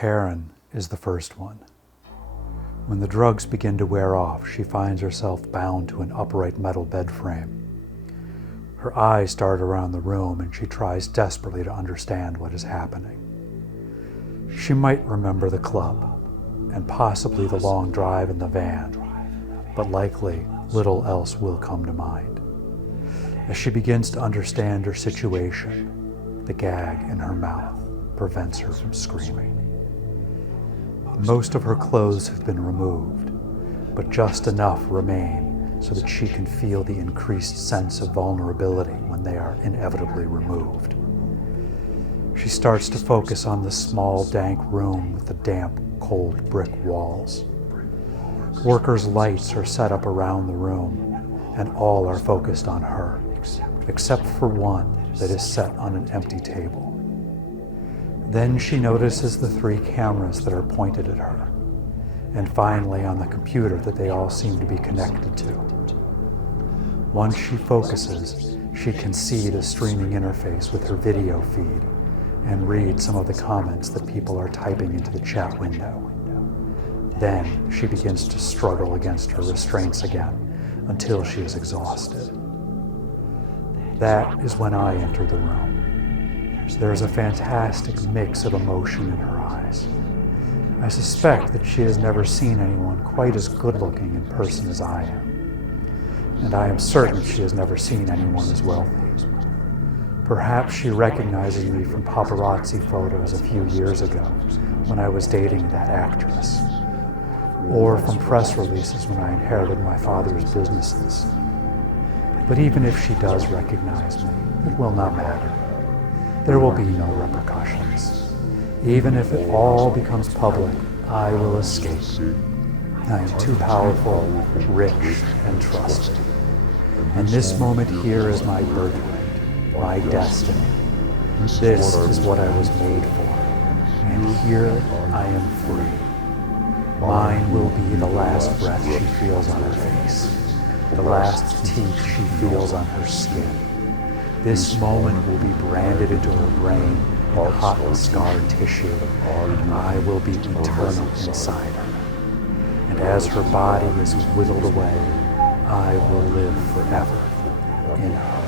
Karen is the first one. When the drugs begin to wear off, she finds herself bound to an upright metal bed frame. Her eyes dart around the room and she tries desperately to understand what is happening. She might remember the club and possibly the long drive in the van, but likely little else will come to mind. As she begins to understand her situation, the gag in her mouth prevents her from screaming. Most of her clothes have been removed, but just enough remain so that she can feel the increased sense of vulnerability when they are inevitably removed. She starts to focus on the small, dank room with the damp, cold brick walls. Workers' lights are set up around the room, and all are focused on her, except for one that is set on an empty table. Then she notices the 3 cameras that are pointed at her, and finally on the computer that they all seem to be connected to. Once she focuses, she can see the streaming interface with her video feed and read some of the comments that people are typing into the chat window. Then she begins to struggle against her restraints again until she is exhausted. That is when I enter the room. There is a fantastic mix of emotion in her eyes. I suspect that she has never seen anyone quite as good-looking in person as I am, and I am certain she has never seen anyone as wealthy. Perhaps she recognizes me from paparazzi photos a few years ago when I was dating that actress, or from press releases when I inherited my father's businesses. But even if she does recognize me, it will not matter. There will be no repercussions. Even if it all becomes public, I will escape. I am too powerful, rich, and trusted. And this moment here is my birthright, my destiny. This is what I was made for. And here I am free. Mine will be the last breath she feels on her face, the last teeth she feels on her skin. This moment will be branded into her brain in hot, scarred tissue, and I will be eternal inside her. And as her body is whittled away, I will live forever in her.